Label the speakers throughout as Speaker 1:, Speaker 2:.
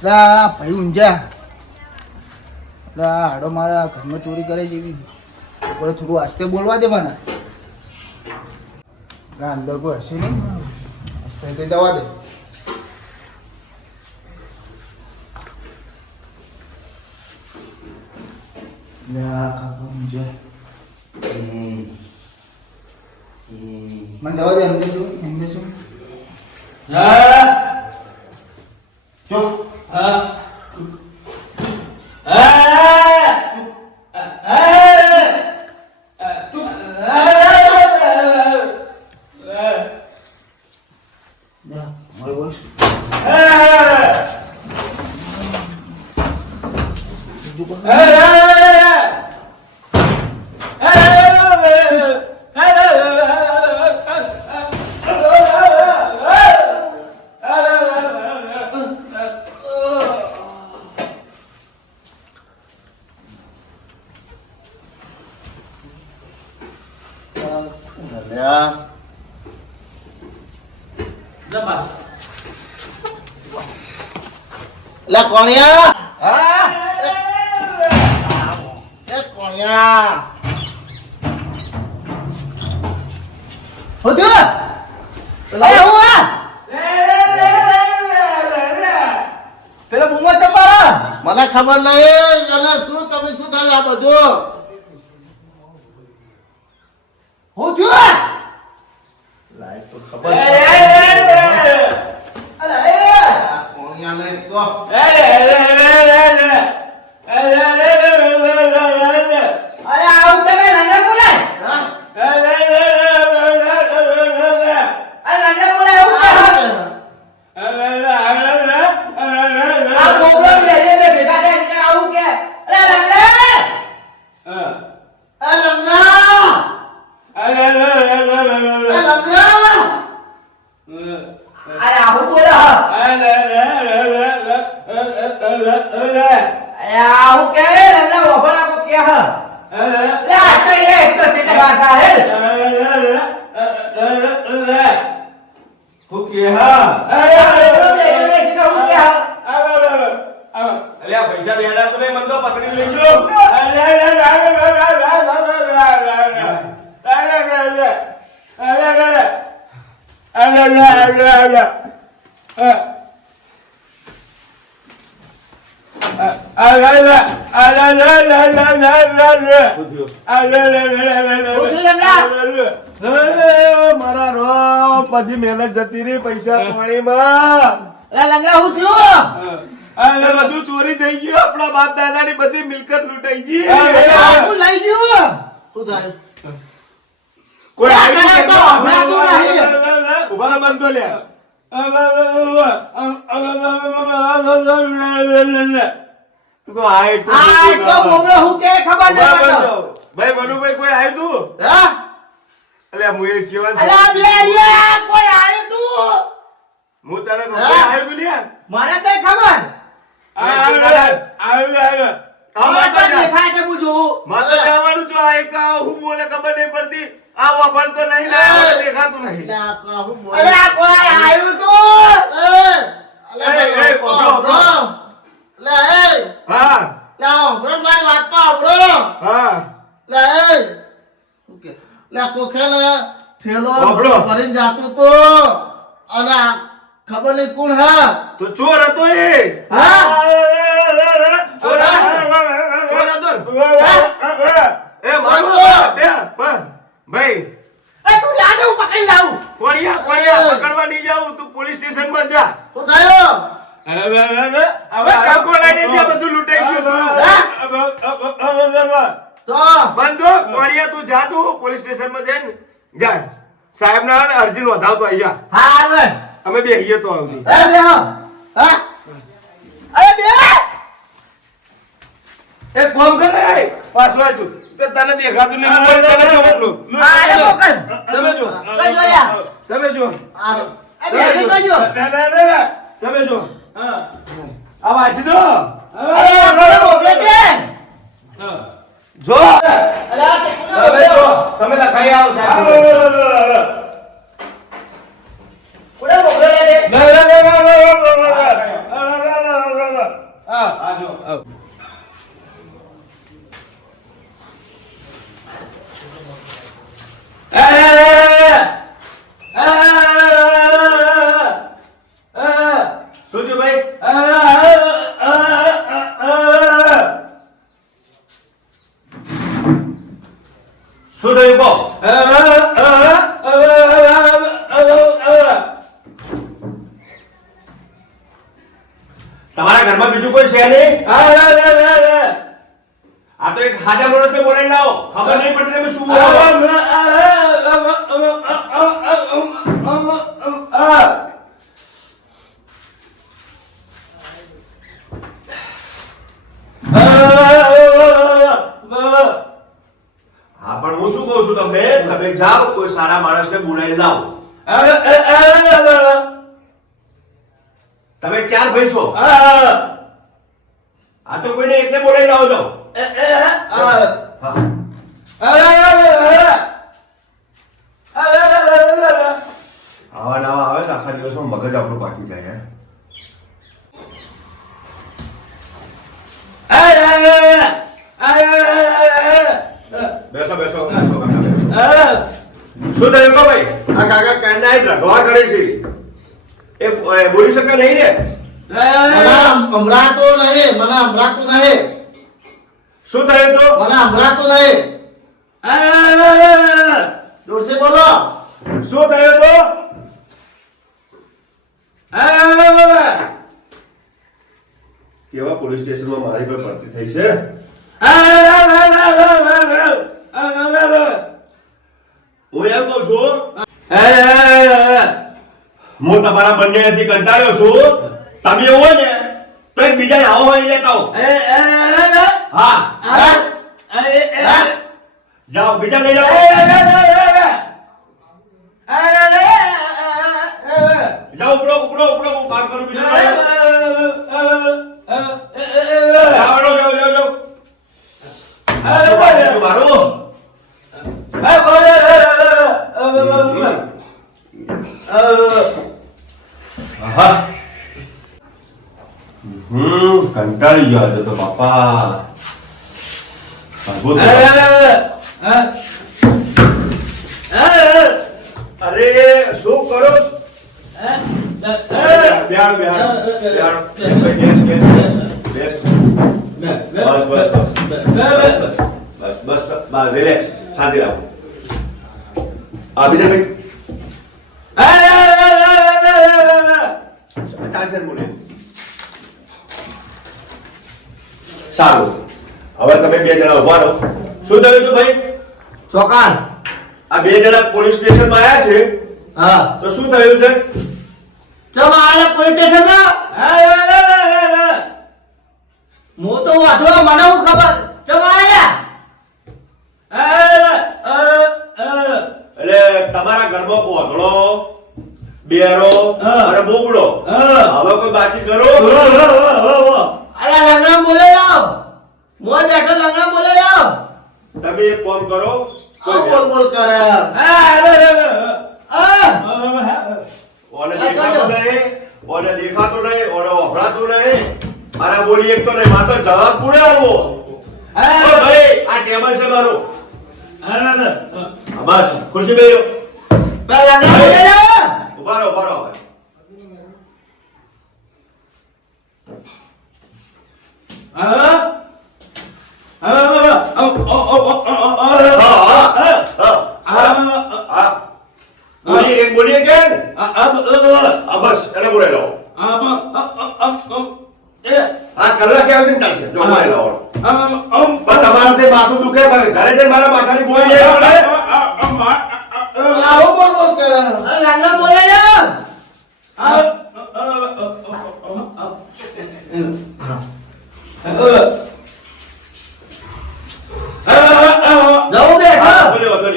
Speaker 1: એટલે ભાઈ ઊંઝા. આ હાડો મારા ઘરમાં ચોરી કરે છે એવી. આપણે થોડું આસ્તે બોલવા દે મને એટલે અંદર કોઈ હશે નહીં. આસ્તે તો જવા દે. મને જવા દે, અંદર જો અંદર જો.
Speaker 2: હા?
Speaker 1: 哎、啊，哎、કોણિયા હા એ કોણિયા હો જો એ હું આ પેલા બુમા ચપાડા
Speaker 3: મને ખબર નહીં અને શું તમે શું થાય આ બધું
Speaker 1: હું જો
Speaker 3: લાઈક તો ખબર
Speaker 1: અલે એ
Speaker 3: આ કોણિયા લઈ તો
Speaker 1: અરે આવું તમે લંગડા બોલાય
Speaker 3: હા?
Speaker 1: અરે લંગડા બોલાય એવું કે આ પ્રોગ્રામ લેજે લે ભેગા થાય છે આવું કે અરે લંગડા
Speaker 3: એ લંગડા એ લંગડા
Speaker 1: અરે આવું બોલે હ અરે આવું કે લંગડા વભરા કો કે હ લે આ તો એ એક તો છે બાટા હે
Speaker 3: હું કે હા
Speaker 1: પ્રોગ્રામ લેજે લે છે હું કે હ
Speaker 3: અલ્યા પૈસા બેડા તો નહીં મંદો પકડી લેજો હે, મારા બધી મહેનત જતી રહી પૈસા
Speaker 1: હું થયું
Speaker 3: એ બધું ચોરી થઈ ગયું આપણા બાપ દાદાની બધી મિલકત લૂંટાઈ ગઈ
Speaker 1: આવું લઈ ગયું
Speaker 3: શું થાય કોઈ
Speaker 1: આ
Speaker 3: આવ્યું
Speaker 1: તો હમણાં તું નહીં.
Speaker 3: ઊભા બંધો લે તું આય તો
Speaker 1: હું કે ખબર ના
Speaker 3: પડતો ભાઈ કોઈ આય તું?
Speaker 1: હા?
Speaker 3: અલે મુએ જીવન
Speaker 1: કોઈ આય તું?
Speaker 3: હું તને
Speaker 1: તો
Speaker 3: કોઈ આય તું લ્યા?
Speaker 1: મને તો ખબર. આવ્યો આવ્યો
Speaker 3: આવ્યો.
Speaker 1: દેખાય છે
Speaker 3: બુજુ મને જવાનું જો આ એક હું બોલે ખબર નહીં પડતી. આ વાપરતો નહીં લે દેખાતું નહીં.
Speaker 1: અરે આ કોઈ આવ્યું તો?
Speaker 3: એ! અલે એ લે હા. લે ઓબરો મારી વાત તો હા. લે લે કોખેલ થેલો
Speaker 1: ભરીને જાતો તો? અને ખબર નહીં કોણ હા?
Speaker 3: તો ચોર હતો એ.
Speaker 1: હા?
Speaker 3: ચોર ચોર એ મારું બે પણ ભાઈ.
Speaker 1: એ તું લાગે હું પકડી લાવું.
Speaker 3: કોણિયા કોણિયા પકડવા નહીં જાઉં. તું પોલીસ સ્ટેશનમાં જા.
Speaker 1: શું થયું
Speaker 3: હવે કાકો લઈને ત્યાં બધું લૂંટાઈ ગયું તું.
Speaker 1: તો.
Speaker 3: બંધો કોણિયા તું જા તું. પોલીસ સ્ટેશનમાં જઈને જા. સાહેબ ના અરજી નોંધાવતો અહીંયા.
Speaker 1: હા આવે.
Speaker 3: અમે બે અહીંયા તો આવતી
Speaker 1: એ બે હા. અરે બે.
Speaker 3: એ કામ કર પાછો તું. તે તને દેખાતું નહીં હું તને જો મોકલું
Speaker 1: આ મોકલ
Speaker 3: તમે જો
Speaker 1: કઈ જોયા
Speaker 3: તમે જો
Speaker 1: આ એ બે ની કઈ
Speaker 3: તમે જો આ વાસી દો
Speaker 1: અરે આપણે મોકલે કે
Speaker 3: જો
Speaker 1: અરે આ તે કોને
Speaker 3: જો તમે લખાઈ આવો સાહેબ
Speaker 1: કોને મોકલે રે
Speaker 2: ના ના ના ના ના ના ના ના ના ના ના
Speaker 4: તમારા શું થયું ભાઈ બોલી શકે નહીં ને
Speaker 3: મને સંભળાતું નહીં મને સંભળાતું નહીં
Speaker 4: શું થયું તો
Speaker 3: મને સંભળાતું નહીં જોરથી બોલો
Speaker 4: શું થયું તો કેવા પોલીસ સ્ટેશનમાં મારી પર ભરતી થઈ છે હું એમ કહું છું હું તમારા બંનેથી કંટાળ્યો છું તમે એવું હોય ને તો એક બીજા આવો હોય લેતા આવો હા જાઓ બીજા લઈ જાઓ જાઓ ઉપડો ઉપડો ઉપડો હું કામ કરું બીજા લઈ આવો. હમ કંટાળી ગયો આજે તો બાપા. અરે શું કરો છો? બેહાડો, બસ બસ બસ. બસ બસ બસ, બસ, બસ, બસ, બસ, બસ બસ. રાખો. બસ બસ ભાઈ. ચાલશે ને બોલે. સારું. હવે તમે બે જણા ઊભા રહો. શું થયું તું ભાઈ?
Speaker 1: ચોકાન
Speaker 4: આ બે જણા પોલીસ સ્ટેશનમાં આવ્યા છે?
Speaker 1: હા.
Speaker 4: તો શું થયું છે?
Speaker 3: ચમ આલે પોલીસ સ્ટેશનમાં. હું તો વાંધો મને હું ખબર ચમ આયા
Speaker 4: એટલે તમારા ઘરમાં પોતળો બેરો
Speaker 1: હા.
Speaker 4: અને બોબડો.
Speaker 1: હા.
Speaker 4: હવે કોઈ બાકી કરો?
Speaker 3: અલા લંગડા બોલે જાઓ મો બેઠો લંગડા બોલે જાઓ
Speaker 4: તમે એક ફોન કરો.
Speaker 3: કોઈ બોલ બોલ કરે. આ
Speaker 4: ઓને દેખાતો નહીં ઓને દેખાતો નહીં ઓને ઓફરાતો નહીં. મારા બોલી એક તો નહીં માતો જવાબ પૂરે આવો ઓ ભાઈ આ ટેબલ છે મારું. હા, બસ ખુરશી બેહો
Speaker 3: પેલા લંગડા બોલે જાઓ
Speaker 4: ઊભા રહો ઊભા રહો. બોલી બોલી લો પણ તમારાથી માથું દુખે ઘરે જઈને મારા માથાની પડે
Speaker 3: આવું બોલ બોલ કરે. અલા લંગડા બોલે જાઓ જવું બેઠો.
Speaker 4: હા બોલ્યો વાંધો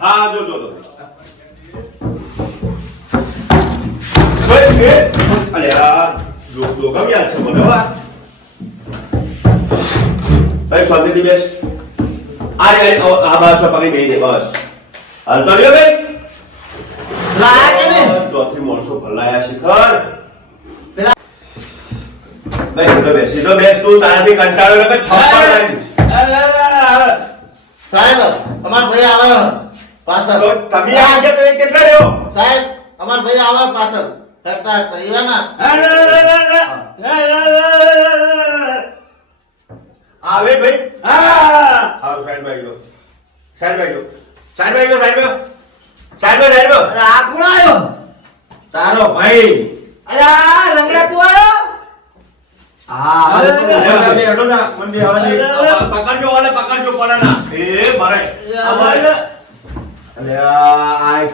Speaker 4: હા જો જો જો. ભાઈ, આ લો- લોગા બી આ છે મને હો ભાઈ શાંતિથી બેસ. આ આ બસ પકડી દે બસ. હાલ તો રહ્યો ભાઈ
Speaker 3: લાયા કે નહીં?
Speaker 4: ચોથી માણસો ભલાયા શિખર
Speaker 3: પેલા-
Speaker 4: ભાઈ સીધો બેસ સીધો બેસ તું તારાથી કંટાળ્યો એટલે થપ્પડ.
Speaker 3: સાહેબ અમાર ભાઈ આવે પાછળ
Speaker 4: તો તમે આજે તો એ કેટલા રહ્યો
Speaker 3: સાહેબ અમાર ભાઈ આવે પાછળ એવા ના
Speaker 4: આવે ભાઈ સારું સાઈડમાં ગયો સાઈડ સાહેબ આવ્યો સાહેબ સાહેબ સાહેબ
Speaker 3: અરે કોણ આવ્યો?
Speaker 4: તારો ભાઈ.
Speaker 3: અરે આ લંગડા તું આવ્યો? હા ના મને આવા દે
Speaker 4: પકડજો
Speaker 3: ઓલે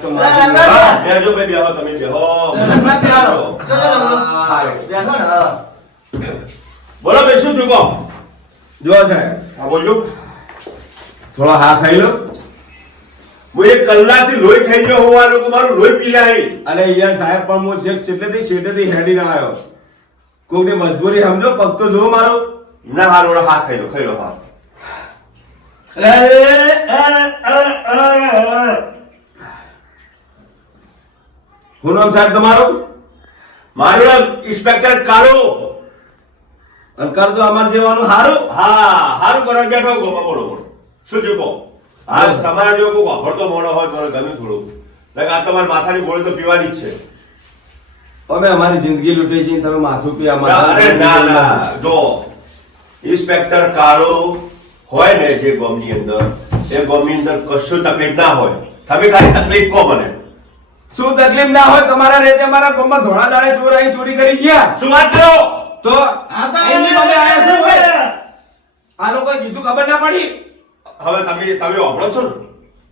Speaker 3: તો મારે
Speaker 4: બેજો બે બેહો તમે બેહો.
Speaker 2: લંગડા પેલાનો ચલો
Speaker 4: બોલો બે શું થયું
Speaker 3: જો સાહેબ.
Speaker 4: આ બોલજો.
Speaker 3: થોડો હા ખાઈ લો.
Speaker 4: હું એક કલાકથી લોહી ખાઈ ગયો હું આ લોકો મારું લોહી પી જાય
Speaker 3: અને યાર સાહેબ પણ હું છેક છેલ્લેથી શેઠેથી હેડીને આવ્યો. કોકની મજબૂરી સમજો પગ તો જો મારો.
Speaker 4: ના હાલ ઓલા હા ખાઈ લો ખાઈ લો હા
Speaker 3: શું નામ સાહેબ તમારું?
Speaker 4: મારું નામ ઇન્સ્પેક્ટર કાળો.
Speaker 3: અને કર દો અમાર જેવાનું હારું.
Speaker 4: હા હારું કરવા બેઠો ગોપા બોલો બોલો. શું થયું
Speaker 3: બોલો.
Speaker 4: તમારા જો કોઈ વાપરતો મોડો હોય મને ગમે થોડું આ તમારી માથાની ગોળી તો પીવાની જ છે.
Speaker 3: અમે અમારી જિંદગી લૂંટી જઈને તમે માથું પી
Speaker 4: અરે ના ના. જો ઇન્સ્પેક્ટર કાળો હોય ને જે ગોમની અંદર એ ગોમની અંદર કશું તકલીફ ના હોય. તમે ખાલી તકલીફ કહો મને.
Speaker 3: શું તકલીફ ના હોય? તમારા રેતે અમારા ગોમમાં ધોળા દાડે ચોર આવીને ચોરી કરી ગયા.
Speaker 4: શું વાત કરો?
Speaker 3: તો એમની મમ્મી આયા છે? આનું કોઈ? કીધું ખબર ના પડી?
Speaker 4: હવે તમે તમે વાપરો છો ને?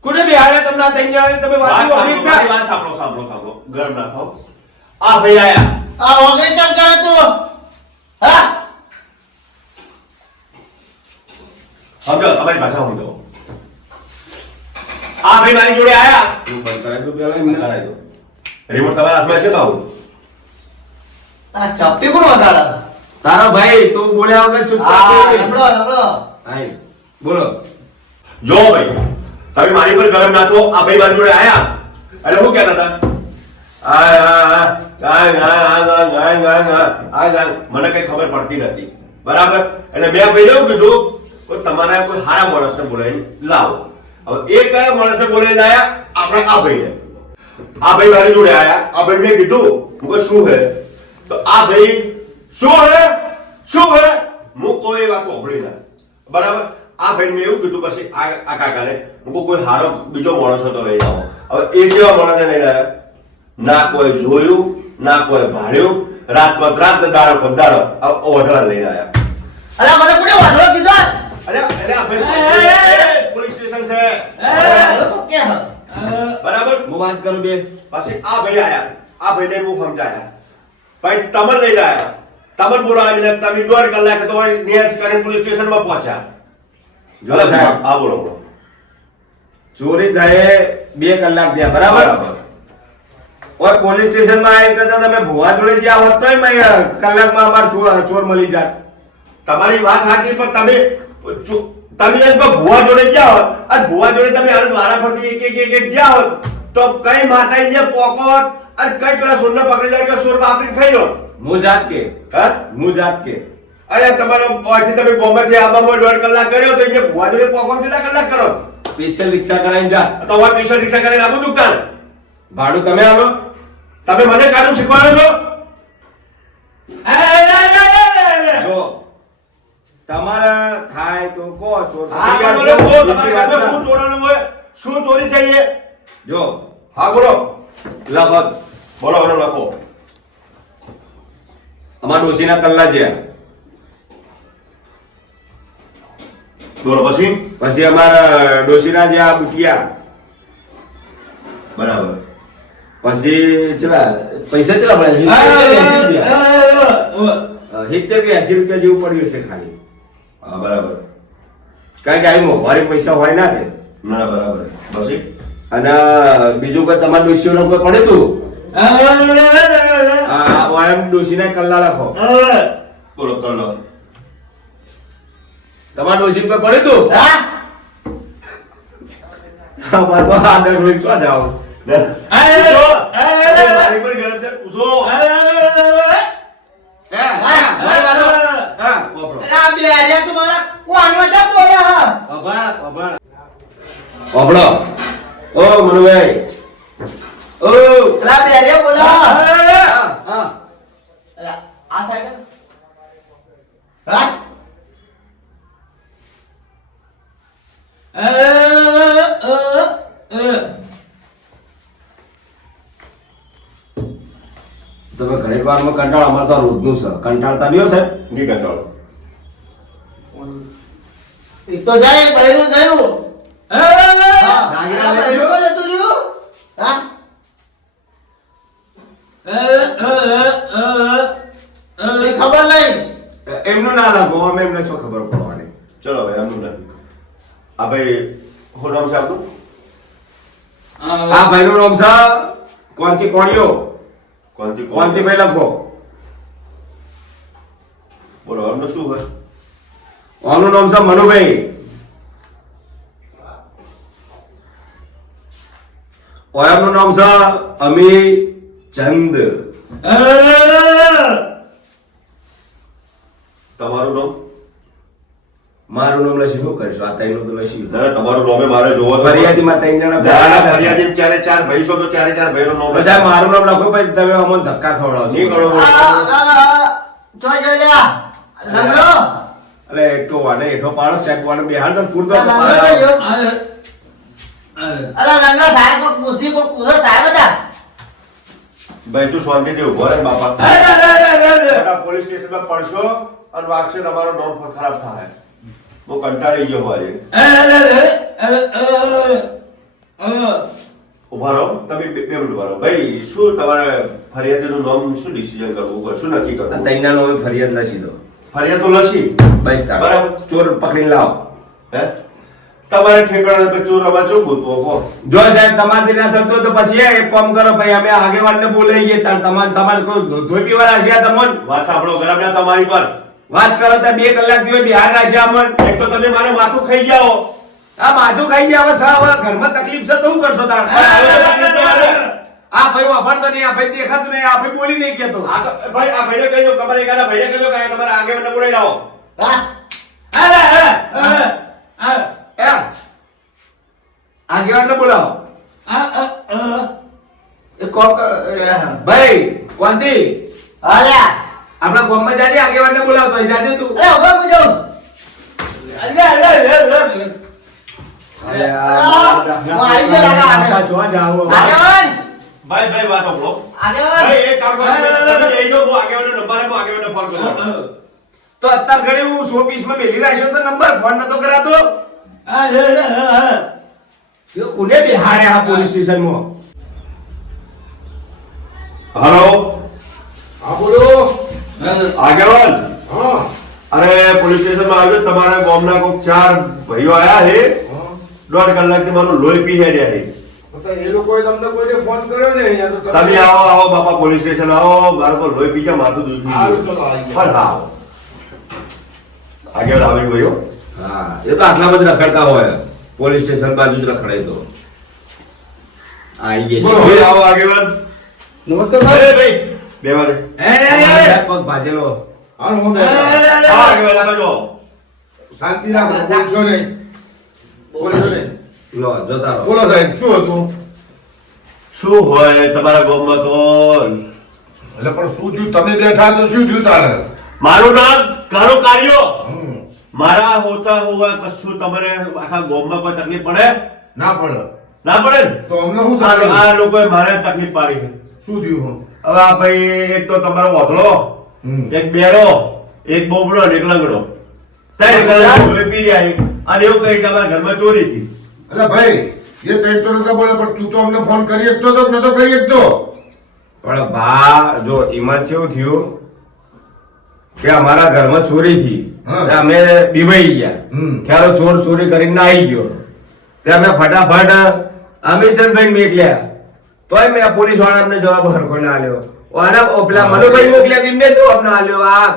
Speaker 3: કોને બિહાડે તમને આ ત્રણ જણાની? તમે
Speaker 4: વાત
Speaker 3: વાતો
Speaker 4: સાંભળો, વાત સાંભળો સાંભળો સાંભળો. ગરમ ના થાઓ આ ભાઈ આયા.
Speaker 2: આ ઓગળી ચમ કરે તું? હા?
Speaker 4: સમજો તમારી ભાષા સમજો. આ ભાઈ મારી જોડે આયા.
Speaker 3: હું બંધ કરાય દઉં પેલા એમને.
Speaker 4: કરાય દો. રિમોટ તમારા હાથમાં છે બાબુ
Speaker 2: આ ચાપતી કોણ વગાડે?
Speaker 3: તારો ભાઈ તું બોલ્યા વગર ચૂપ કર
Speaker 2: લંગડો, લંગડો.
Speaker 3: આઈ બોલો.
Speaker 4: જો ભાઈ તમે મારી પર ગરમ ના તો આ ભાઈ મારી જોડે આયા એટલે શું કહેતા હતા મને કઈ ખબર પડતી નથી બરાબર એટલે મેં ભાઈ એવું કીધું કે તમારા કોઈ સારા માણસને બોલાવી લાવો હવે એ કયા માણસને બોલાવી લાયા આપણે આ ભાઈને આ ભાઈ મારી જોડે આયા આ ભાઈ મેં કીધું કે શું હે તો આ ભાઈ શું હે શું હે હું કોઈ વાત સાંભળી ના બરાબર આ ભાઈને મેં એવું કીધું પછી આ આ કાકાને હું કોઈ હારો બીજો માણસ હતો લઈ આવો. હવે એ કેવા માણસને લઈને આવ્યા? ના કોઈ જોયું ના કોઈ ભાડ્યું. રાત પર રાત દાડો પર દાડો વધારા લઈને આવ્યા.
Speaker 2: અલા, મને કોણે વાંઢો કીધો?
Speaker 4: અરે અરે આ ભાઈ પોલીસ સ્ટેશન છે.
Speaker 2: વાંઢો તો કે હ?
Speaker 4: બરાબર?
Speaker 3: હું વાત કરું બે.
Speaker 4: પછી આ ભાઈ આયા. આ ભાઈને હું સમજાયા. ભાઈ તમને લઈને આયા. તમને બોલાવીને તમે દોઢ કલાક તો નિયત કરીને પોલીસ સ્ટેશનમાં પહોંચ્યા.
Speaker 3: જો સાહેબ.
Speaker 4: હા બોલો
Speaker 3: ચોરી થાય બે કલાક થયા બરાબર? ઓર પોલીસ સ્ટેશનમાં આવીને કરતા તમે ભુવા જોડે જ્યાં હોત તોય મેં કલાકમાં અમાર ચોર મળી જાય
Speaker 4: તમારી વાત સાચી પણ તમે તમે એક ભુવા જોડે ગયા હોત અને ભુવા જોડે તમે આને મારા ફરતી એક એક એક એક ગયા હોત તો કઈ માતાજી જે પોકોત અને કઈ પેલા સોરને પકડી જાય કે સોર વાપરીને ખાઈ લો?
Speaker 3: હું જાત કે.
Speaker 4: હા?
Speaker 3: હું જાત કે.
Speaker 4: અરે તમારો અહીંથી તમે બોમ્બેથી આબામાં દોઢ કલાક કર્યો તો અહીંયા ભુવા જોડે કેટલા કલાક કરો?
Speaker 3: સ્પેશિયલ રિક્ષા કરાવીને જા.
Speaker 4: તો હવે સ્પેશિયલ રિક્ષા કરીને આપું દુકાન?
Speaker 3: ભાડું તમે આલો
Speaker 4: તમે મને કાઢું શીખવાડો છો?
Speaker 3: જો તમારે થાય તો કો ચોર
Speaker 4: હા બોલો
Speaker 3: કો
Speaker 4: તમારે. શું ચોરાનું હોય? શું ચોરી થઈ છે?
Speaker 3: જો.
Speaker 4: હા બોલો.
Speaker 3: લખો.
Speaker 4: બોલો બોલો લખો.
Speaker 3: અમારા ડોસીના તલ્લા જ્યાં.
Speaker 4: બોલો પછી?
Speaker 3: પછી અમારા ડોશીના જે આ બુટિયા.
Speaker 4: બરાબર.
Speaker 3: પછી ચલા પૈસા ચલા પડ્યા સિત્તેર કે એસી રૂપિયા? જેવું પડ્યું છે ખાલી.
Speaker 4: હા બરાબર.
Speaker 3: કારણ કે આવી મોંઘવારી પૈસા હોય ના કે.
Speaker 4: ના બરાબર. પછી?
Speaker 3: અને બીજું કોઈ તમારા ડોશીઓને કોઈ પડે તું? હા ડોશીને કલ્લા રાખો.
Speaker 4: બોલો કરો
Speaker 3: તમારા ડોશી પર પડ્યું તું
Speaker 2: હા
Speaker 3: આમાં તો આ ડગલું ચો જાવ અભળો ઓ મનુભાઈ અમારે તો રોજનું છે કંટાળતા નહીં સાહેબ?
Speaker 4: નહીં કંટાળો.
Speaker 2: એક તો જાય હા એ ખબર નહીં?
Speaker 3: એમનું ના લાગો અમે એમને છો ખબર પડવાની.
Speaker 4: ચલો ભાઈ એમનું આ ભાઈ હું નામ છે આપનું?
Speaker 3: આ ભાઈનું નામ છે કોનથી કોણિયો?
Speaker 4: કોણથી
Speaker 3: કોનથી ભાઈ લખો?
Speaker 4: બોલો શું હોય?
Speaker 3: આનું નામ છે મનુભાઈ. ઓયાનું નામ છે અમી ચંદ
Speaker 4: તમારું નામ?
Speaker 3: મારું નામ લસી શું કરશો? આ ત્રણનું તો લસી
Speaker 4: ના તમારું નામે મારે જોવો તો
Speaker 3: ફરિયાદીમાં ત્રણ જણા
Speaker 4: ના, ના, ફરિયાદી ચારે ચાર ભાઈ છો તો ચારે ચાર ભાઈનું નામ
Speaker 3: બધા મારું નામ લખો ભાઈ તમે અમને ધક્કા ખવડાવો
Speaker 4: નહીં
Speaker 2: આ, જોઈ જોઈ લ્યા. લંગડો
Speaker 3: એટલે એક તો વાને એઠો પાડો સેક વાને બેહાડ તો પૂરતો.
Speaker 2: અલા લંગડા સાહેબ કો પૂછી કો પૂછો સાહેબ હતા?
Speaker 4: ભાઈ તું શાંતિથી ઊભો રે બાપા. મોટા પોલીસ સ્ટેશનમાં પડશો અને વાગશે તમારો નોમ પણ ખરાબ થાય. હું કંટાળી ગયો હું આજે. ઊભા રહો તમે બે મિનિટ ઊભા રહો. ભાઈ શું તમારે ફરિયાદીનું નામ શું ડિસિઝન કરવું? શું નક્કી કરવું?
Speaker 3: તૈના નામે ફરિયાદ લખી દો.
Speaker 4: ફરિયાદ તો લખી
Speaker 3: બસ
Speaker 4: બરાબર.
Speaker 3: ચોર પકડીને લાવો.
Speaker 4: હે? તમારે ઠેકાણા પર ચોર આવા ચૂક ગોતવો કો
Speaker 3: જો સાહેબ તમારથી ના થતો તો પછી એક કામ કરો ભાઈ અમે આગેવાનને બોલાવીએ. તાર તમાર તમારે કોઈ ધોઈ પીવા છે તમને?
Speaker 4: વાત સાંભળો ગરમ ના તમારી પર.
Speaker 3: વાત કરો તો બે કલાક દિવસ બિહાર રાખ્યા અમન
Speaker 4: એક તો તમે મારે માથું ખાઈ જાઓ.
Speaker 3: આ માથું ખાઈ ગયા હવે સા હવે ઘરમાં તકલીફ છે તો શું કરશો તાર? આ ભાઈ વાપરતો નહીં આ ભાઈ દેખાતું નહીં આ ભાઈ બોલી નહીં કેતો
Speaker 4: આ ભાઈ આ ભાઈને કહેજો તમારે એકાદા ભાઈને કહેજો કે તમારે આગે મને બોલાઈ લાવો.
Speaker 2: હા.
Speaker 3: એ આગેવાનને બોલાવો. એ કોમ ભાઈ કોંતી.
Speaker 2: અલ્યા
Speaker 3: આપણા ગામમાં જાજે આગેવાનને બોલાવતો હોય જાજે તું.
Speaker 2: અરે હવે પૂછો
Speaker 3: અરે
Speaker 2: હું આવી ગયો લાगा આગળ.
Speaker 3: જોવા જાવ
Speaker 2: આગેવાન!
Speaker 4: ભાઈ ભાઈ વાત આપણો
Speaker 2: આગેવાન.
Speaker 4: ભાઈ એક કામ કરો. તમે જઈ જાઓ હું આગેવાનનો નંબર આગેવાનને ફોન કરો
Speaker 3: તો અત્યાર ઘડી હું શો પીસમાં મેલી રાખ્યો તો નંબર ફોન નતો કરાતો. એ કોને બિહારે આ પોલીસ સ્ટેશનમાં
Speaker 4: હલો?
Speaker 5: હા બોલો.
Speaker 4: આગેવાન?
Speaker 5: હા.
Speaker 4: અરે પોલીસ સ્ટેશનમાં આવ્યો તમારા ગામના કોક ચાર ભાઈઓ આયા છે.
Speaker 5: હા.
Speaker 4: દોઢ કલાકથી મારું લોહી પી હેડ્યા છે.
Speaker 5: એ લોકોએ તમને કોઈને ફોન કર્યો ને અહીંયા તો
Speaker 4: તમે આવો આવો બાપા પોલીસ સ્ટેશન આવો મારો પર લોહી પીજા માથું દુખી.
Speaker 5: ચલો, આવી ગયા.
Speaker 4: ફળ હા. આગેવાન આવી ગયો
Speaker 3: હા? એ તો આટલા બધા રખડતા હોય. પોલીસ સ્ટેશન બાજુ જ રખડાય તો. આઈ
Speaker 4: બોલો
Speaker 3: ગયા
Speaker 4: ભાઈ, આવો આગેવાન.
Speaker 5: નમસ્તે ભાઈ
Speaker 4: ભાઈ બે વાગે
Speaker 3: પગ ભાજેલો.
Speaker 5: હાલ હું.
Speaker 4: હા આગેવાન આ આવો.
Speaker 5: શાંતિ રાખો બોલશો નહીં. બોલશો નહીં.
Speaker 3: લો જોતા રહો.
Speaker 5: બોલો સાહેબ શું હતું?
Speaker 4: શું હોય તમારા ગામમાં તો?
Speaker 5: એટલે પણ શું થયું? તમે બેઠા તો શું થયું તારે?
Speaker 4: મારું નામ કારો કાર્યો. મારા હોતા હોવા કશું તમારે આખા ગામમાં કોઈ તકલીફ પડે?
Speaker 5: ના પડે.
Speaker 4: ના પડે? ને?
Speaker 5: તો અમને શું થાય?
Speaker 4: આ લોકોએ મારે તકલીફ પાડી છે.
Speaker 5: શું થયું હું?
Speaker 4: હવે આ ભાઈ એક તો તમારો વાઘલો એક બેરો એક બોબડો ને એક લંગડો. ત્રણ કલાક પી રહ્યા. અને એવું કહી કે અમારા ઘરમાં ચોરી થઈ.
Speaker 5: એટલે ભાઈ એ ત્રણ તો નતા બોલે પણ તું તો અમને ફોન કરી શકતો તો નતો કરી શકતો.
Speaker 3: પણ બા જો એમાં કેવું થયું? કે અમારા ઘરમાં ચોરી થઈ. અમે બીવાઈ ગયા. ત્યારે ચોર ચોરી કરીને આવી ગયો. તે અમે ફટાફટ અમીરચંદભાઈ મેકલ્યા. તોય મેં પોલીસવાળા અમને જવાબ હરખો ના આલ્યો. અને પેલા મનુભાઈ મોકલ્યા એમને જવાબ ના આલ્યો. આ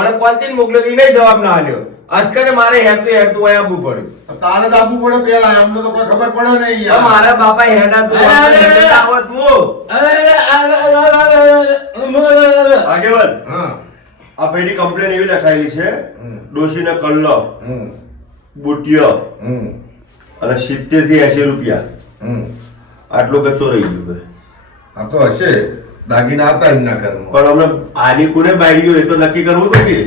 Speaker 3: અને કોંતીન મોકલ્યો એને જવાબ ના આલ્યો. અસ્કરે મારે હેડતું હેડતું હોય આવવું પડ્યું
Speaker 5: તારે જ આપવું પડે પેલા અમને તો કોઈ ખબર પડે નહીં યાર
Speaker 3: મારા બાપા હેડાતું હોત તો આવત હું.
Speaker 4: આગેવાન
Speaker 5: હા
Speaker 4: આ પેટી કમ્પ્લેન એવી લખાયેલી છે. ડોશીને કલ્લો
Speaker 5: હમ
Speaker 4: બુટિયો અને સિત્તેરથી એસી રૂપિયા
Speaker 5: હમ
Speaker 4: આટલું કચ્ચો રહી ગયું ભાઈ
Speaker 5: આ તો હશે દાગીના હતા એમના ઘરમાં
Speaker 4: પણ અમને આની કોને બાળ્યું એ તો નક્કી કરવું પડે કે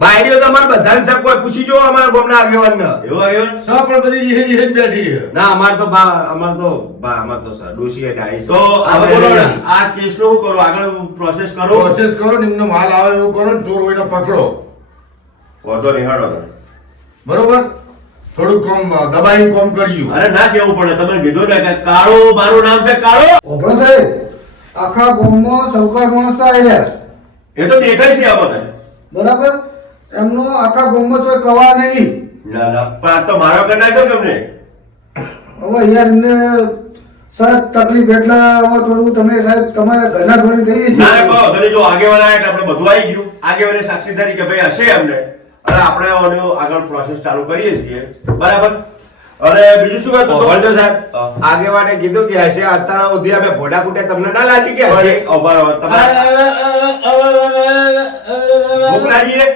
Speaker 3: બાયડીઓ તમારે બધાને સાહેબ કોઈ પૂછી જો અમારા ગામના આગેવાનને.
Speaker 4: એવો આગેવાન?
Speaker 5: સાહેબ પણ બધી રીહે રીહે જ બેઠી છે.
Speaker 3: ના અમાર તો બા અમાર તો બા અમાર તો સર ડોશી ડાઈ
Speaker 4: તો હવે બોલો ને, આ કેસનું શું કરું? આગળ પ્રોસેસ કરો?
Speaker 5: પ્રોસેસ કરો ને એમનો માલ આવે એવું કરો ને ચોર હોય તો પકડો.
Speaker 4: વાંધો નહીં હેડો તમે.
Speaker 5: બરોબર? થોડું કમ દબાઈને કોમ કર્યું.
Speaker 4: અરે ના કેવું પડે તમે કીધું ને કે કાળો મારું નામ છે કાળો.
Speaker 2: ઓપણો સાહેબ આખા ગામમાં સૌકાર માણસ આવ્યા
Speaker 4: એ તો દેખાય છે આ બધા.
Speaker 2: બરાબર? એમનો આખા ગામમાં કોઈ કવા નહીં
Speaker 4: ના ના પણ આ તો મારો કરી નાખ્યો તમને
Speaker 2: હવે યાર ને સાહેબ તકલીફ એટલે હવે થોડું તમે સાહેબ તમારે ઘરના થોડી થઈ
Speaker 4: છે ના કહો તને જો આગેવાન આવ્યા એટલે આપણે બધું આવી ગયું આગેવાને સાક્ષીદારી કે ભાઈ હશે અમને અને આપણે ઓનો આગળ પ્રોસેસ ચાલુ કરીએ છીએ બરાબર અને બીજું શું કહેતો હતો?
Speaker 3: વળજો સાહેબ. આગેવાને કીધું કે હશે અત્યારે સુધી અમે ભોડા કુટે તમને ના લાગી કે હશે
Speaker 4: ભૂખ લાગી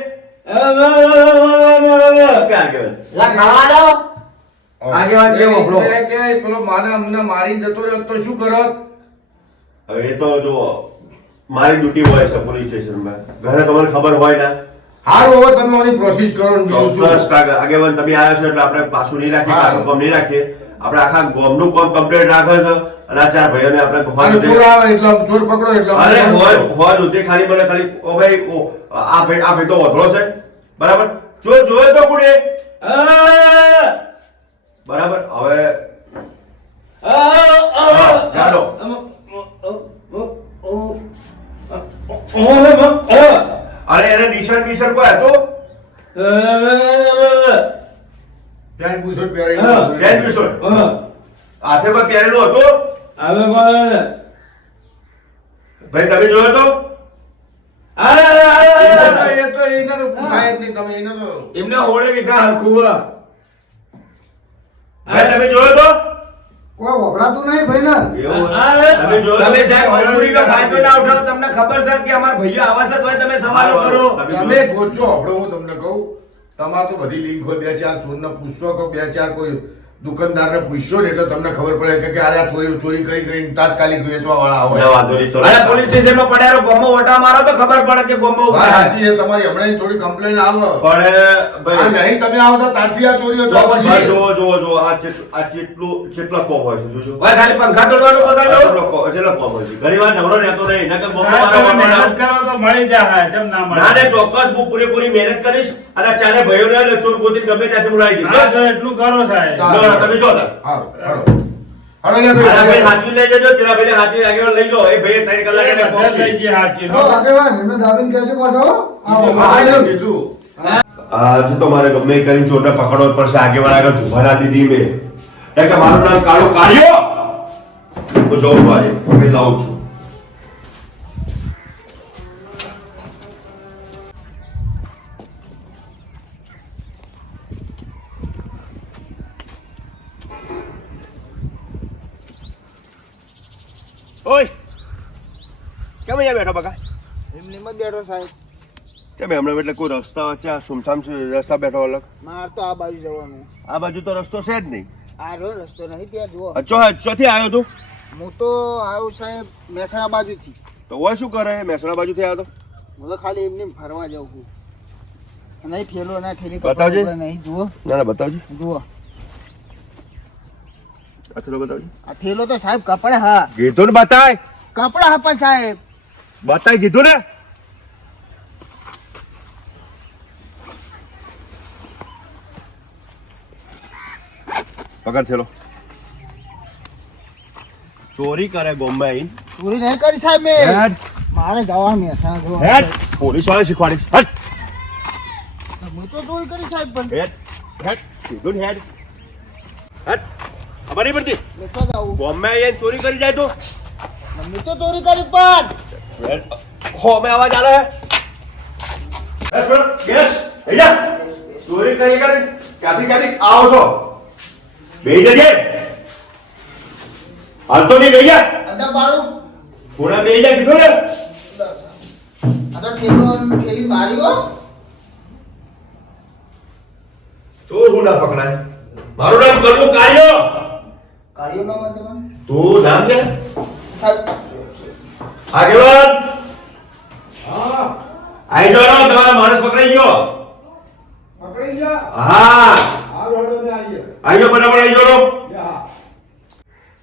Speaker 4: મારી ડ્યુટી હોય છે પોલીસ સ્ટેશનમાં ઘરે તમારે ખબર હોય ને
Speaker 5: હારું હવે તમે પ્રોસેસ કરો ને
Speaker 4: ચોક્કસ આગેવાન, તમે આવ્યા છો આપણે પાછું નહીં રાખીએ. પાછું નહીં રાખીએ આપણે આખા ગોમનું કમ્પ્લીટ રાખે છે અને આ ચાર ભાઈઓને આપણે
Speaker 5: અને ચોર આવે એટલે આમ ચોર પકડો એટલે આમ
Speaker 4: અરે હોય. હોય ઉતે ખાલી મને ખાલી ઓ ભાઈ ઓ આ ભાઈ આ ભાઈ તો વધળો છે બરાબર જો જોયો તો કુડે બરાબર હવે હા, ચાલો અરે એને નિશાન બિશાન કોઈ હતો
Speaker 5: પેન્ટ બુશર્ટ પહેરીને
Speaker 1: હા.
Speaker 5: બધું.
Speaker 4: Pant bush shirt? હાથે કોઈ પહેરેલું હતું ભાઈ. તમે જોયો તો?
Speaker 5: એ તો એને તો પૂછાય જ નહીં તમે એને તો.
Speaker 3: એમને હોળે વિકા હરખું હે.
Speaker 4: ભાઈ તમે જોયો તો?
Speaker 2: કોઈ વપરાતું નહીં ભાઈ ને.
Speaker 4: તમે જોયો
Speaker 3: તમે સાહેબ મજબૂરીનો ફાયદો ના ઉઠાવો તમને ખબર છે કે અમારા ભાઈઓ આવા છે તોય તમે સવાલો કરો.
Speaker 4: તમે
Speaker 5: ગોચો આપણો હું તમને કહું તમારે તો બધી લિંક હોય બે ચાર ચોરને પૂછશો કે બે ચાર કોઈ દુકાનદારને પૂછશો ને એટલે તમને ખબર પડે કે કે અરે આ ચોરી ચોરી કરી કરી તાત્કાલિક વેચવા વાળા હોય.
Speaker 3: અરે પોલીસ સ્ટેશનમાં પડ્યારો ગોમો ઓટા મારો તો ખબર પડે કે ગોમો
Speaker 5: સાચી છે તમારી હમણાં થોડી કમ્પ્લેન આવો.
Speaker 4: પણ ભાઈ
Speaker 5: નહીં તમે આવતા તાત્વી આ ચોરીઓ
Speaker 3: તો
Speaker 5: તો
Speaker 3: પછી
Speaker 4: જો
Speaker 5: જો
Speaker 4: જુઓ આ આ કેટલું કેટલા કોમ હોય છે જોજો
Speaker 3: ભાઈ ખાલી પંખા તોડવાનો
Speaker 4: આ
Speaker 3: પગાર લો.
Speaker 4: ચેટલો કો- ચેટલો કોમ હોય છે? ઘણી વાર નવરો રહેતો નહીં નકર
Speaker 6: ગોમો
Speaker 4: મારવા
Speaker 6: મહેનત કરો તો મળી જાય જેમ ના મળે
Speaker 4: ના ને ચોક્કસ હું પૂરેપૂરી મહેનત કરીશ અને ચારે ભાઈઓને અને ચોર ગમે ત્યાંથી બોલાવી દઈશ.
Speaker 6: તો એટલું કરો સાહેબ.
Speaker 5: હા.
Speaker 4: તમે જો
Speaker 5: હાલો હાલો. હાલો લે
Speaker 4: ભાઈ
Speaker 5: ભાઈ
Speaker 4: લઈ જજો પેલા ભાઈને હાચવી આગળ લઈ જાઓ એ ભાઈ ત્રણ કલાક એને
Speaker 6: લઈ જઈએ હાચી.
Speaker 2: તો આગેવાન એમને દાબીને કહેજો પાછો. આવો
Speaker 5: હા. કીધું
Speaker 4: આજે તો મારે ગમે કરીને ચોરને પકડવો જ પડશે. આગેવાન આગળ ના દીધી મેં. કેમ કે મારું નામ કાળો કાળિયો? હું જઉં છું આજે. પકડી લાવું છું. ઓય. કેમ અહીંયા બેઠો બકા?
Speaker 2: એમની બેઠો સાહેબ.
Speaker 4: કેમ હમણાં એટલે કોઈ રસ્તા વચ્ચે આ સુમસામ છે રસ્તા બેઠો અલગ?
Speaker 2: માર તો આ બાજુ જવાનું.
Speaker 4: આ બાજુ તો રસ્તો છે જ નહીં.
Speaker 2: આ રહ્યો રસ્તો નહીં ત્યાં જુઓ.
Speaker 4: અચ્છો ચોથી આવ્યો તું?
Speaker 2: હું તો આવ્યો સાહેબ મહેસાણા બાજુથી.
Speaker 4: તો હોય શું કરે? મહેસાણા બાજુથી આવ્યો તો?
Speaker 2: હું તો ખાલી એમને ફરવા જાઉં છું. નહીં ઠેલો ના ઠેલી
Speaker 4: બતાવજે.
Speaker 2: નહીં જુઓ.
Speaker 4: ના ના બતાવજી.
Speaker 2: જુઓ.
Speaker 4: આ થોડો બતાવજી.
Speaker 2: આ થેલો તો સાહેબ કપડા હા.
Speaker 4: કીધું ને બતાય.
Speaker 2: કપડા હા પણ સાહેબ.
Speaker 4: બતાય કીધું ને. પકડ થેલો. ચોરી કરે બોમ્બે
Speaker 2: ચોરી નહીં કરી સાહેબ મેં. મારે જવાનું મહેસાણા જવાનું
Speaker 4: હેડ. પોલીસવાળા શીખવાડીશ હેડ.
Speaker 2: હું તો ચોરી કરી સાહેબ પણ.
Speaker 4: હેડ. હેડ. કીધું હેડ. હેડ. ખબર નહીં પડતી? બોમ્બે આઈને ચોરી કરી જાય તો?
Speaker 2: મેં તો ચોરી કરી પણ.
Speaker 4: હો મે અવાજ આલે હે? બેસ બેસ બેસ. ચોરી કરી કરી ક્યાંથી ક્યાંથી? આવો છો. બેહી જજે. હાલતો નહીં ભૈયા
Speaker 2: અંદર મારું.
Speaker 4: થોડા બેહી જા કીધું ને?
Speaker 2: આ તો ઠેલો ઠેલી મારી હો.
Speaker 4: ચોર હું ના પકડાય. મારું નામ કરવું કાયો તું
Speaker 2: સાહેબ.
Speaker 4: આગેવાન આઈ જાઓ તમારા માણસ પકડાઈ ગયો. પકડાઈ બરાબર લો
Speaker 5: હા.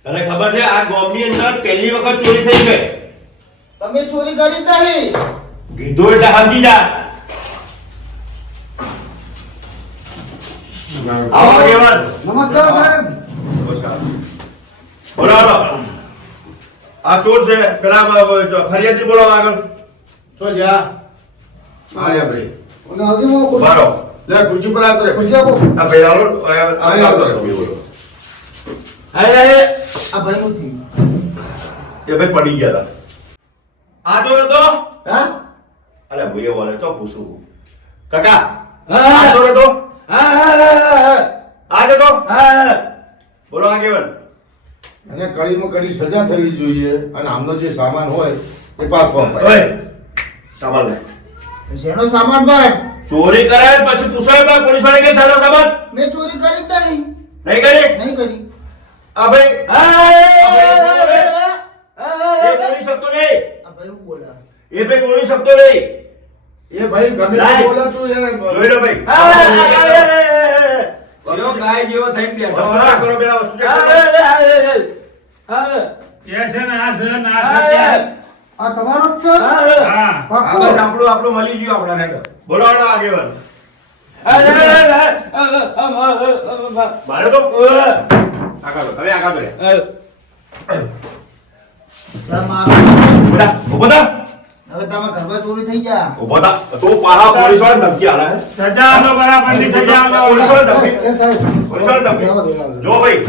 Speaker 4: તને ખબર છે આ ગામની અંદર પહેલી વખત ચોરી થઈ ગઈ?
Speaker 1: તમે ચોરી કરી જ નહીં.
Speaker 4: કીધું એટલે સમજી જા. આવો આગેવાન.
Speaker 2: નમસ્કાર
Speaker 4: બોલો હાલો આ ચોર છે. પેલા ફરિયાદી બોલાવો આગળ.
Speaker 5: તો જા. આર્યા ભાઈ.
Speaker 2: ઓને આવજો હું ખુશ-
Speaker 4: બારો
Speaker 5: લે ખુરશી પર આવતો રે.
Speaker 2: ખુશી આપો.
Speaker 4: આ ભાઈ આવો.
Speaker 5: અહીં આવતો રે
Speaker 4: બોલો.
Speaker 1: આ ભાઈ નું થયું?
Speaker 4: એ ભાઈ પડી ગયા હતા આ ચોર તો
Speaker 1: હા?
Speaker 4: અલે ભાઈ બોલે ચો પૂછું? કાકા
Speaker 1: હા.
Speaker 4: આ ચોર તો
Speaker 1: હા હા
Speaker 4: આ જ હતો?
Speaker 1: હા.
Speaker 4: બોલો આગેવાન.
Speaker 5: અને કડીમાં કડી સજા થવી જોઈએ અને આમનો જે સામાન હોય એ પાછો અપાય.
Speaker 4: સામાન લે.
Speaker 1: શેનો સામાન ભાઈ?
Speaker 4: ચોરી કરાય પછી પૂછાય ભાઈ પોલીસવાળા કે શેનો સામાન?
Speaker 1: મે ચોરી કરી જ નહીં.
Speaker 4: નહીં કરી?
Speaker 1: નહીં કરી.
Speaker 4: આ ભાઈ એ બોલી શકતો નહીં.
Speaker 1: આ ભાઈ હું બોલા?
Speaker 4: એ ભાઈ બોલી શકતો નહીં.
Speaker 5: એ ભાઈ ગમે. બોલે તું
Speaker 4: જોઈ લો ભાઈ.
Speaker 3: જેવો ગાય જેવો થઈને બેઠો
Speaker 4: કરો પેલા વસ્તુ.
Speaker 6: એ છે ને આ છે ને આ છે
Speaker 2: આ તમારો જ છે
Speaker 6: હા
Speaker 3: બસ આપણું આપણું મળી ગયું આપણા હેડો
Speaker 4: બોલો આગેવાન મારે તો આગળ તમે આગળ લો. ઊભા
Speaker 1: ઊભો તમે ઘરમાં ચોરી થઈ ગયા.
Speaker 4: ઊભો થા. તું પાહા પોલીસવાળા ધમકી આલે હે?
Speaker 6: સજા આપો બરાબરની સજા આપો.
Speaker 4: પોલીસવાળા ધમકી
Speaker 2: એ સાહેબ
Speaker 4: પોલીસવાળા ધમકી.
Speaker 2: રહેવા દો, રહેવા દો.
Speaker 4: જો ભાઈ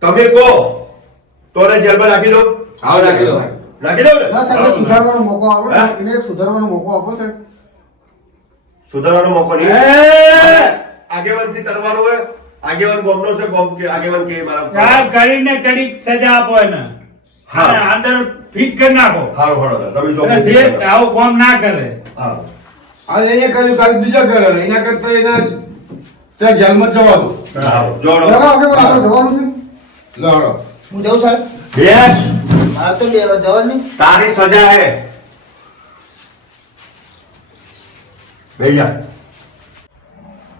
Speaker 4: તમે કહો તો જેલમાં નાખી દો.
Speaker 3: આવો નાખી દો.
Speaker 4: નાખી દો ના?
Speaker 2: સાહેબ સુધારવાનો મોકો આપો ને. એને સુધારવાનો મોકો આપો સાહેબ.
Speaker 4: સુધારવાનો મોકો નહીં. આગેવાનથી તરવાનું હોય. આગેવાન ગોમનો છે ગોમ કે આગેવાન કે મારા
Speaker 6: કરીને કડી સજા આપો એને.
Speaker 4: હા.
Speaker 6: અને અંદર ફિટ કરી નાખો.
Speaker 4: હારું હારું તમે જો
Speaker 6: એટલે આવો કામ ના કરે.
Speaker 4: હા
Speaker 5: આ અહીંયા કર્યું કાલે બીજા કરે એના કરતા એના ત્યાં જેલમાં જવા દો.
Speaker 4: જોડો.
Speaker 2: ચાલો આગળ આગળ જવાનું છે?
Speaker 5: લડો
Speaker 1: હું જાઉં સાહેબ?
Speaker 4: બેસ
Speaker 1: મારે તો લેવા જવાની
Speaker 4: તારી સજા હે. ભૈયા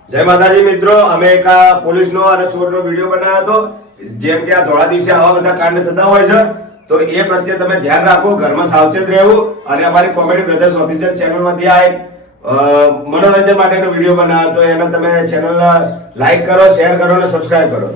Speaker 3: જય માતાજી મિત્રો. અમે એક આ પોલીસનો અને ચોરનો વીડિયો બનાવ્યો હતો. જેમ કે આ ધોળા દિવસે આવા બધા કાંડ થતા હોય છે. તો એ પ્રત્યે તમે ધ્યાન રાખો, ઘરમાં સાવચેત રહેવું અને અમારી કોમેડી બ્રધર્સ ઓફિસર ચેનલમાંથી આ એક મનોરંજન માટેનો વીડિયો બનાવ્યો તો એને તમે ચેનલ લાઈક કરો શેર કરો અને સબસ્ક્રાઇબ કરો.